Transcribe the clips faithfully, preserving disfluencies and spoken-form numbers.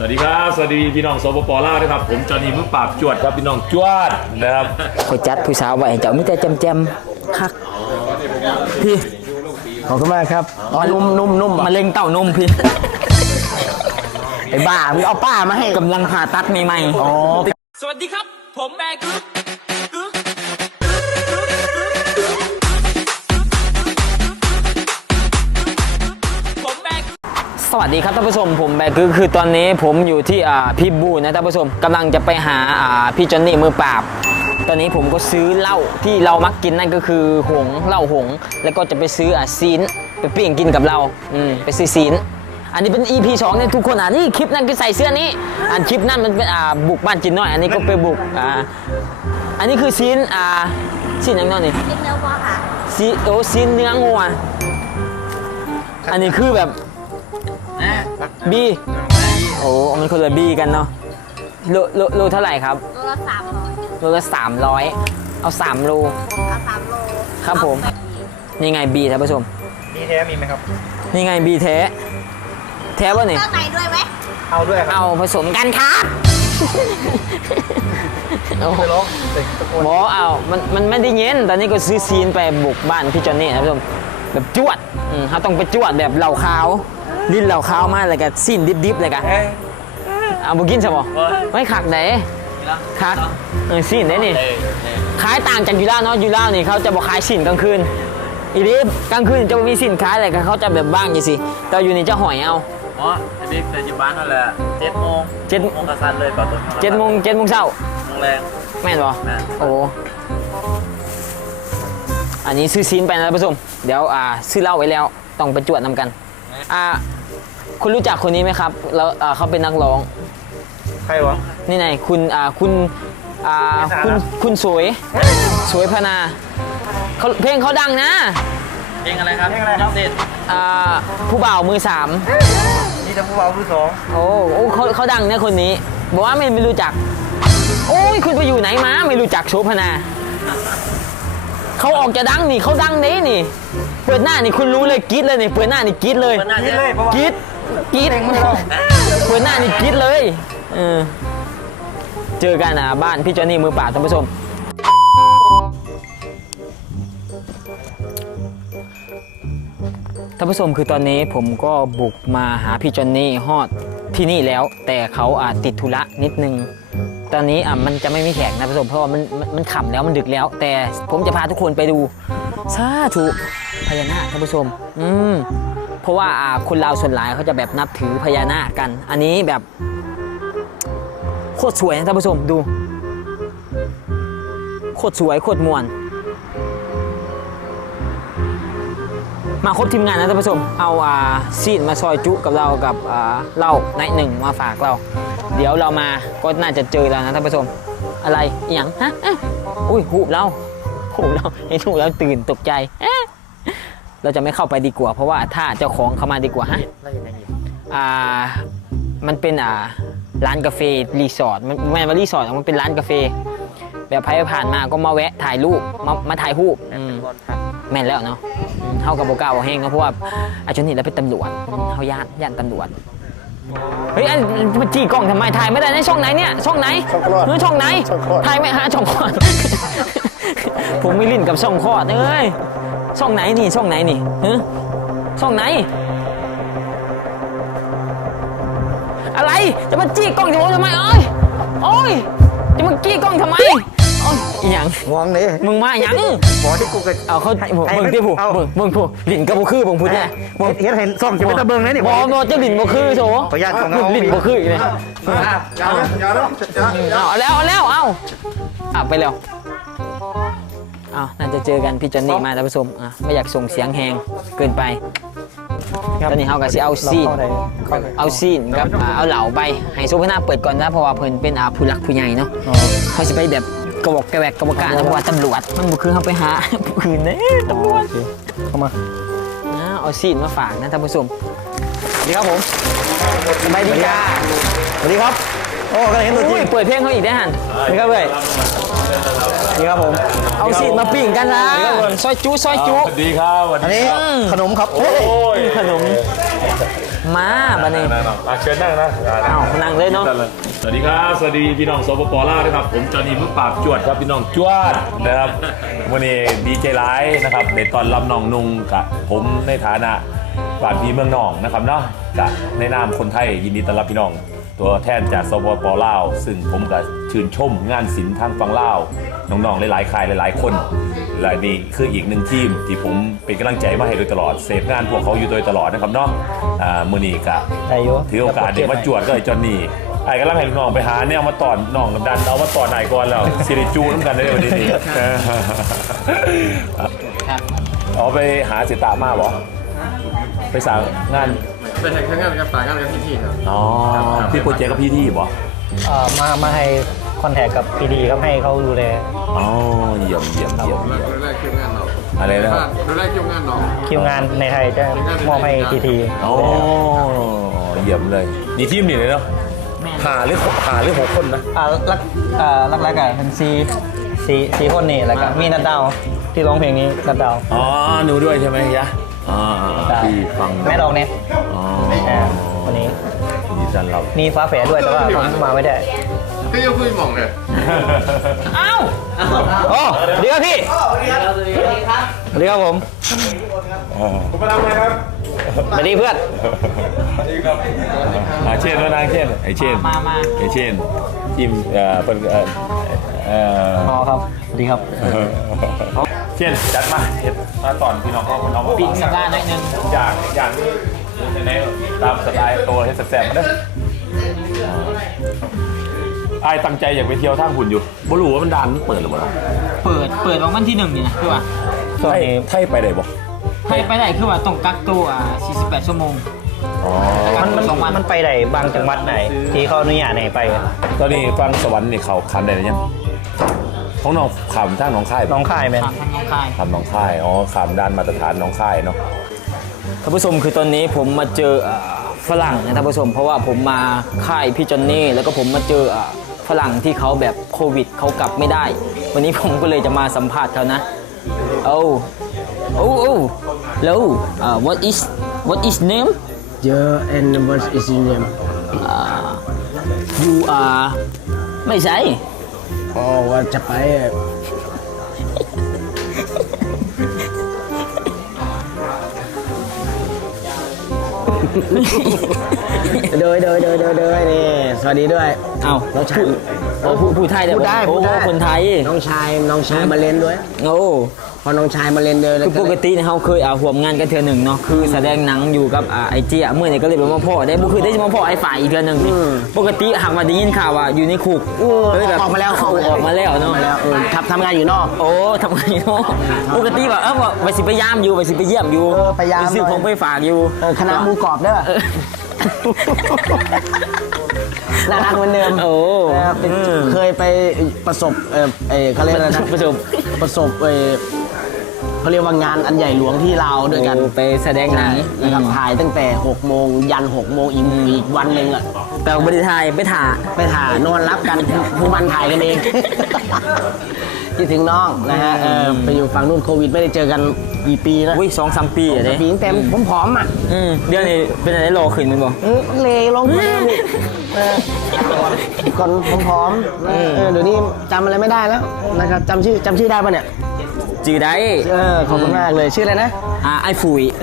สวัสดีครับสวัสดีพี่น้องสปปลาวนะครับผมจอห์นนี่มือปราบจวดครับพี่น้องจวดนะครับคอยจัดผู้สาวไว้เจ้ามิแต่จำแจมคักพี่ขอบคุณมากครับอ๋อนุ่มนุ่มนุ่มมะเร็งเต้านมพี่ไอ้บ้ามึงเอาป้ามาให้กำลังผ่าตัดใหม่ๆอ๋อสวัสดีครับผมแบกึ๊กกึ๊กผมแบกสวัสดีครับท่านผู้ชมผมแบกึ๊กคือตอนนี้ผมอยู่ที่อ่าพี่บูนะท่านผู้ชมกำลังจะไปหาอ่าพี่จอนนี่มือปราบตอนนี้ผมก็ซื้อเหล้าที่เรามักกินนั่นก็คือหงเหล้าหงแล้วก็จะไปซื้ออ่าซีนไปปิ้งกินกับเราอืมไปซื้อซีนอันนี้เป็น อี พี สองเนี่ยทุกคนอ่ะนี่คลิปนั้นคือใส่เสื้อนี้อันคลิปนั้นมันเป็นอ่าบุกบ้านจินน้อยอันนี้ก็ไปบุกอ่าอันนี้คือซีนอ่าซีนอย่างนั้นนี่ซีนเนื้อวัวค่ะซีโอ้ซีนเนื้องัวอันนี้คือแบบบีโอ้มันคนละบีกันเนาะโลโลโลเท่าไหร่ครับโลละสามร้อยโลละสามร้อยเอาสามโลเอาสามโลครับผมนี่ไงบีท่านผู้ชมบีแท้มีไหมครับนี่ไงบีแท้แท้ป่ะนี่เครื่องในด้วยไหมเอาด้วยครับเอาผสมกันครับไปร้องเด็กตะโกนบอเอามันมันไม่ได้เย็นตอนนี้ก็ซื้อซีนไปบุกบ้านพี่จอนนี่นะผู้ชมแบบจวดเขาต้องไปจวดแบบเหล่าขาวลิ้นเหล่าขาวมากเลยกันซีนดิบๆเลยกันเอาบุกินใช่ปะไม่ขักไหนคักเออซีนได้นี่ขายต่างจากยูร่าเนาะยูร่านี่เขาจะบอกขายซีนกลางคืนอีรีบกลางคืนจะมีสินค้าอะไรกันเขาจะแบบบ้างอย่างสิแต่อยู่นี่จะหอยเอาอ๋อไอ้บิ๊กแต่อยู่บ้านนั่นแหละเจ็ดโมงเจ็ดโมงกระสันเลยก่อนต้นเจ็ดโมงเจ็ดโมงเช้าโมงแรงแม่นปะโอ้อันนี้ซื้อซีนไปนะท่านผู้ชมเดี๋ยวอ่าซื้อเหล้าไว้แล้วต้องไปจวดนำกันอ่าคุณรู้จักคนนี้ไหมครับแล้วอ่าเขาเป็นนักร้องใครวะนี่ไงคุณอ่าคุณอ่าคุณคุณสวยสวยพนาเขาเพลงเขาดังนะเพลงอะไรครับเพลงอะไรครับเด็ดอ่าผู้บ่าวมือสามนี่จะผู้บ่าวมือสองโอ้โอ้เขาเขาดังเนี่ยคนนี้บอกว่าไม่ไม่รู้จักโอ้ยคุณไปอยู่ไหนมาไม่รู้จักโชพนาเขาออกจะดังนี่เขาดังนี้นี่เปิดหน้านี่คุณรู้เลยกรี๊ดเลยนี่เปิดหน้านี่กรี๊ดเลยกรี๊ดเลยกรี๊ดกรี๊ดเปิดหน้านี่กรี๊ดเลยเออเจอกันอ่ะบ้านพี่จอนนี่มือปราบท่านผู้ชมท่านผู้ชมคือตอนนี้ผมก็บุกมาหาพี่จอนนี่ฮอดที่นี่แล้วแต่เขาอาจติดธุระนิดนึงตอนนี้อ่ะมันจะไม่มีแขกนะท่านผู้ชมเพราะว่ามันมันขำแล้วมันดึกแล้วแต่ผมจะพาทุกคนไปดูสาธุพญานาคท่านผู้ชมอืมเพราะว่าอ่าคนลาวส่วนหลายเขาจะแบบนับถือพญานาคกันอันนี้แบบโคตรสวยนะท่านผู้ชมดูโคตรสวยโคตรมวนมาครบทีมงานนะท่านผู้ชมเอาอ่าซีนมาซอยจุกับเรากับอ่าเหล้าในหนึ่งมาฝากเราเดี๋ยวเรามาก็น่าจะเจอแล้วนะท่านผู้ชมอะไรอย่างฮะอุ้ยหูบเราหูบเราเห็นหูบแล้วตื่นตกใจเราจะไม่เข้าไปดีกว่าเพราะว่าถ้าเจ้าของเข้ามาดีกว่าฮะอ่ามันเป็นอ่าร้านกาแฟรีสอร์ทมันไม่มารีสอร์ทมันเป็นร้านกาแฟแบบใครผ่านมาก็มาแวะถ่ายรูปมามาถ่ายรูปแม่นแล้วเนาะเท่ากับโบก้าโบแห้งนะเพราะว่าอาจารย์นี่เราเป็นตำรวจเขาย่านย่านตำรวจเฮ้ยมาจี้กล้องทำไมถ่ายไม่ได้ในช่องไหนเนี่ยช่องไหนเฮ้ยช่องไหนถ่ายไม่หาช่องคอดผมไม่ลิ้นกับช่องคอดเอ้ยช่องไหนนี่ช่องไหนนี่เฮ้ยช่องไหนอะไรจะมาจี้กล้องทำไมเอ้ยโอ้ยจะมาจี้กล้องทำไมยังมองนี่มึงมายังหมอที่กูก็เอาเขาเบิ่งที่ผู้เบิ่งเบิ่งผู้ลิ้นกับบุคือเบิ่งผู้เนี่ยเห็นเห็นซ่อมจะไม่ตะเบิ่งเลยนี่บอลจะลิ้นบุคือโซ่ขออนุญาตของเราลิ้นบุคือเลยเอาแล้วเอาแล้วเอาอ่ะไปเร็วเอาน่าจะเจอกันพี่จอนนี่มาท่านผู้ชมอ่ะไม่อยากส่งเสียงแหงเกินไปตอนนี้เขาก็จะเอาซีนเอาซีนครับเอาเหล่าไปให้ซุปหน้าเปิดก่อนนะเพราะว่าเพิ่นเป็นผู้หลักผู้ใหญ่เนาะเขาจะไปแบบกระบอกกระแวกกระบอกกาเพราะว่าตำรวจมันบุคือเขาไปหาผู้อื่นเนี่ยตำรวจเข้ามาเอาซีนมาฝากนะท่านผู้ชมดีครับผมสบายดีจ้าสวัสดีครับโอ้ก็เห็นตัวจริงเปิดเพลงเขาอีกได้หันนี่ครับเว้ยนี่ครับผมเอาซีนมาปิ้งกันนะซอยจุซอยจุสวัสดีครับอันนี้ขนมครับโอ้ยขนมมาบันนี้อ่ะเชิญนั่งนะอ้าวนั่งเลยเนาะสวัสดีครับสวัสดีพี่น้องสปปลาวนะครับผมจอห์นนี่มือปราบจวดครับพี่น้องจวดนะครับวันนี้ดีใจร้ายนะครับในตอนรับน้องนุ่งกับผมในฐานะปราบพีเมืองนองนะครับเนาะกับในนามคนไทยยินดีต้อนรับพี่น้อง ตัวแทนจากสปปลาวซึ่งผมก็ชื่นชมงานศิลป์ทางฝั่งลาวน้องๆหลายๆค่ายหลายๆคนและนี่คืออีกหนึ่งทีมที่ผมเป็นกำลังใจมาให้โดยตลอดเสพงานพวกเขาอยู่โดยตลอดนะครับเนาะอ่ามือนี้กับได้อยู่ถือโอกาสเด็กมาจวดก็เลยจอนนี่ไอ้กำลังให้ลูกน้องไปหาเนี่ยมาตอนน้องกับดันเอามาตอนไหนก่อนแล้วสิริจูน้ำกันได้วันนี้นี่เอาไปหาเสตามาบ่ไปสั่งงานไปแข่งงานกับฝากงานกับพี่ทีครับอ๋อพี่โปรเจกต์กับพี่ที่บ่เอ่อมามาให้คอนแทคกับพีดีครับให้เขาดูแลอ๋อเยี่ยมเยี่ยมเยี่ยมดูเยี่ยมแลคิวงานเนาะอะไรนะครับดูแลคิวงานเนาะคิวงานในไทยจะมอบให้ทีทีอ๋อเยี่ยมเลยนี่ทีมนี่เลยเนาะหาหรือหาหรือหกคนนะอ่าลักอ่าลักลักอ่ะเป็นซีซีซีคนนี่แล้วก็มีนัดดาวที่ร้องเพลงนี้นัดดาวอ๋อหนูด้วยใช่ไหมยะอ๋อพี่ฟังแม่ดอกเนี่ยอ๋ออ่าคนนี้ดีจันเรามีฟ้าแฝดด้วยแต่ว่าผมมาไม่ได้ก็ยังคุยมองเลยอ้าวโอ้ดีครับพี่สวัสดีครับผมผมมาทำอะไรครับสวัสดีเพื่อนอาเช่นว่านางเช่นไอเช่นมามาไอเช่นทีมเอ่อเป็นเอ่อเอ่ออ๋อครับสวัสดีครับเช่นจัดมาเห็ดมาตอนพี่น้องเขาคนน้องปีกสัปดาห์หน่อยหนึงอย่างอย่างในในตามสไตล์ตัวให้แซ่บๆมาเด้อไอ้ตั้งใจอยากไปเที่ยวท่างหุ่นอยู่บ่รู้ว่ามันดันเปิดหรือเปล่าเปิดเปิดวันที่หนึ่งนี่นะคือว่าช่วงไทยนี้ไทยไปได้บ่ให้ไปได้คือว่าต้องกักตัวอ่ะสี่สิบแปดชั่วโมงอ๋อมันมันสองวันมันไปไหนบางจังหวัดไหนที่เขาอนุญาตให้ไปตอนนี้ฟังสวรรค์นี่เขาคำได้หรือยังของน้องขำท่างน้องค่ายน้องค่ายแมนทางทางน้องคายขำน้องค่ายอ๋อขำด้านมาตรฐานน้องค่ายเนาะท่านผู้ชมคือตอนนี้ผมมาเจออ่าฝรั่งนะท่านผู้ชมเพราะว่าผมมาค่ายพี่จอนนี่แล้วก็ผมมาเจออ่าฝรั่งที่เขาแบบโควิดเขากลับไม่ได้ วันนี้ผมก็เลยจะมาสัมภาษณ์เขานะโอ้โอ้โอ้แล้ว what is what is name Yeah, and what is your name? you are ไม่ใช่ Oh, whatจะไปอ่ะ โดยโดยโดยโดยโดยนี่สวัสดีด้วยเอ้าน้องชายโอ้ผู้ผู้ไทยเดี๋ยวพูดได้โอ้พูดได้คนไทยน้องชายน้องชายมาเล่นด้วยโอ้พอน้องชายมาเล่นด้วยแล้วคือปกติเนี่ยเขาเคยเอาห่วมงานกันเทือหนึ่งเนาะคือแสดงหนังอยู่กับอ่าไอเจียเมื่อไหร่ก็เลยไปมาพ่อได้บุคือได้มาพ่อไอฝ่ายอีกเทือหนึ่งนี่ปกติหากมาได้ยินข่าวว่าอยู่ในคุกเออเลยแบบออกมาแล้วออกมาแล้วเนาะออกมาแล้วเออทำทำงานอยู่นอกโอ้ทำไงเนาะปกติแบบเออว่าไปสิไปย่ามอยู่ไปสิไปเยี่ยมอยู่เออไปยามซื้อหน่อยของไปฝากอยู่เออคณะหมูกรอบเด้อเออน่ารักเหมือนเดิมโอ้เออเป็นอืมเคยไปประสบเออเออเขาเรียกอะไรนะประสบประสบเออเขาเรียกว่างานอันใหญ่หลวงที่ลาวด้วยกันโอ้ไปแสดงหนังนะครับถ่ายตั้งแต่หกโมงยันหกโมงอีกอีกวันหนึ่งอะแต่บริไทยไปถ่าไปถ่ายนอนรับกันผู้มันถ่ายกันเอง คิดถึงน้องนะฮะเออไปอยู่ฝั่งนู้นโควิดไม่ได้เจอกันกี่ปีนะอุ้ยสองสามปีอะเด้ปีตั้งแต่ผมผอมอ่ะอืมเดี๋ยวนี้เป็นอะไรโลขึ้นมันบอกเออเลลงมานี่เออก่อนผมผอมๆเออเออเดี๋ยวนี้จำอะไรไม่ได้แล้วนะครับจำชื่อจำชื่อได้ปะเนี่ยจือได้เออขอบคุณมากเลยชื่ออะไรนะอ่าไอฟุย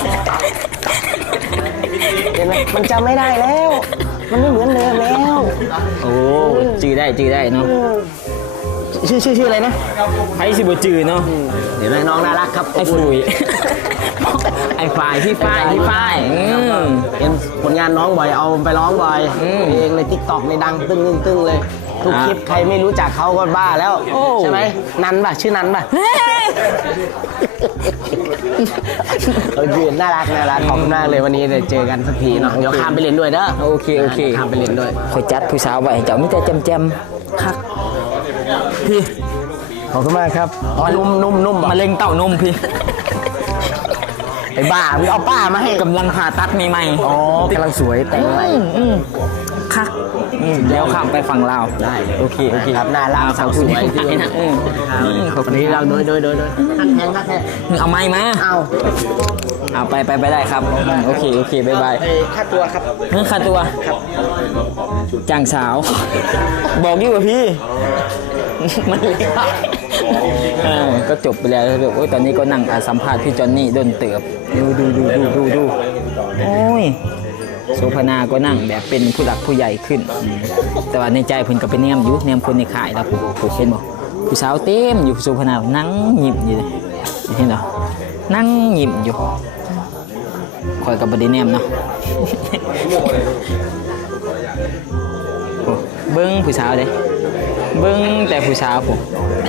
เห็นไหมมันจำไม่ได้แล้ว มันไม่เหมือนเดิมแล้วโอ้จือได้จือได้เนาะเออชื่อชื่อชื่ออะไรนะไพสิบจือเนาะเดี๋ยวนะน้องน่ารักครับไอฟุย ไอฝ่ายพี่ฝ้ายพี่ฝ้ายอืมเห็นผลงานน้องบ่อยเอาไปร้องบ่อยอืมเพลงในทิกตอกในดังตึ้งตึ้งตึ้งเลย ทุกอ่าคลิปใครไม่รู้จักเขาก็บ้าแล้วโอ้ใช่ไหมนันป่ะชื่อนันป่ะเฮ้ยโอเคน่ารักน่ารักขอบคุณมากเลยวันนี้ได้เจอกันสักทีเนาะเดี๋ยวข้ามไปเรียนด้วยเด้อโอเคโอเคข้ามไปเรียนด้วยคอยจัดผู้สาวไว้ให้เจ้ามิแต่แจมๆคักพี่ขอบคุณมากครับอ๋อนุ่มนุ่มนุ่มมะเร็งเต้านมพี่ไอ้บ้ามึงเอาป้ามาให้กำลังผ่าตัดใหม่ๆอ๋อกำลังสวยแต่งใหม่อืมคักๆอืมเดี๋ยวข้ามไปฝั่งลาวได้เลยโอเคโอเคครับน่ารักอ่สาวสวยที่นะเอออืมขอบวัคุนณนี้ครัเราบโดยโดยโดยโดยทักแทงทักแทงเอาไม้มาเอาเอาไปไปไปได้ครับอืมโอเคโอเคบายบายเอ้ยค่าตัวครับเฮ้ยค่าตัวจ้างสาว บอกอยู่กับพี่ มันเลยเออก็จบไปแล้วครับโอ้ยตอนนี้ก็นั่งอ่ะสัมภาษณ์พี่จอนนี่โดนเติบดูดูดูดูดูดูโอ้ยโซพนาก็นั่งแบบเป็นผู้หลักผู้ใหญ่ขึ้นอืมแต่ว่าในใจเพิ่นก็เป็นแนมอยู่แนมคนในข่ายแล้วผมผมเห็นบ่ผู้สาวเต็มอยู่โซพนานั่งยิ้มอยู่เลยเห็นเหรอนั่งยิ้มอยู่คอยกับบไดีแนมเนาะ โอ้เบิ้งผู้สาวเด้เบิ้งแต่ผู้สาวผม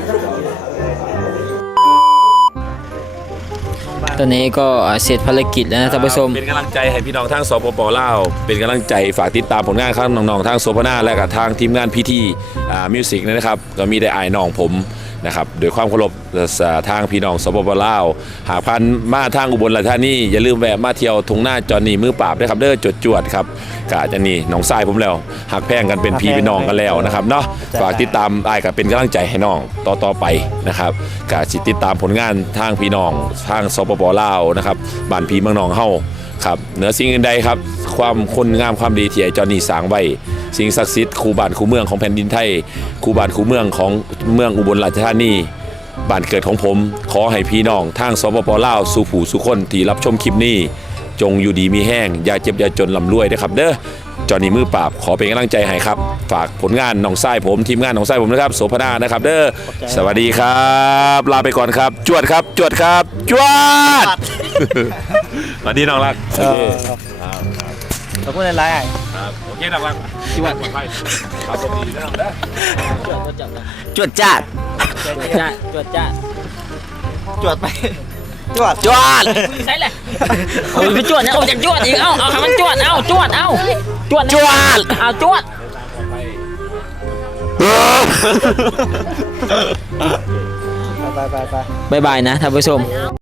ตอนนี้ก็เสร็จภารกิจแล้วนะท่านผู้ชมเป็นกำลังใจให้พี่น้องทางสปปลาวเป็นกำลังใจฝากติดตามผลงานข้างน้องๆทางโซพนาและกับทางทีมงานพีทีอ่ามิวสิกนะครับก็มีได้อายน้องผมนะครับโดยความเคารพทางพี่น้องสปปลาวหากพันมาทางอุบลราชธานีอย่าลืมแวะมาเที่ยวทุ่งหน้าจอนี่มือปราบด้วยครับเด้อจดจวดครับกะจะนี่น้องทรายผมแล้วหักแพงกันเป็นพี่เป็นน้องกันแล้วนะครับเนาะฝากติดตามอ้ายกับเป็นกำลังใจให้น้องต่อต่อไปนะครับกะสิติดตามผลงานทางพี่น้องทางสปปลาวนะครับบ้านพี่เมืองน้องเฮาครับเหนือสิ่งอื่นใดครับความคนงามความดีที่ไอ้จอนี่สร้างไว้สิ่งศักดิ์สิทธิ์คู่บ้านคู่เมืองของแผ่นดินไทยคู่บ้านคู่เมืองของเมืองอุบลราชธานีบ้านเกิดของผมขอให้พี่น้องทางสปปลาวสู่ผู้สู่คนที่รับชมคลิปนี้จงอยู่ดีมีแห้งอย่าเจ็บอย่าจนลำรวยนะครับเด้อจอนี่มือปราบขอเป็นกำลังใจให้ครับฝากผลงานน้องทรายผมทีมงานน้องทรายผมนะครับโสภณานะครับเด้อสวัสดีครับลาไปก่อนครับจวดครับจวดครับจวด สวัสดีน้องรักขอบคุณหลายๆครับโอเคน้องรักจวดปลอดภัยครับสวัสดีนะครับเด้อจวดจ้าดจ้าจวดจ้าจวดไป จวดจวดใช่เลยโอ้ยไปจวดนะโอ้ยจะจวดอีกเอ้าเอาให้มันจวดเอ้าจวดเอ้าจวดจวดเอาจวดไปไปไปบายบายนะท่านผู้ชม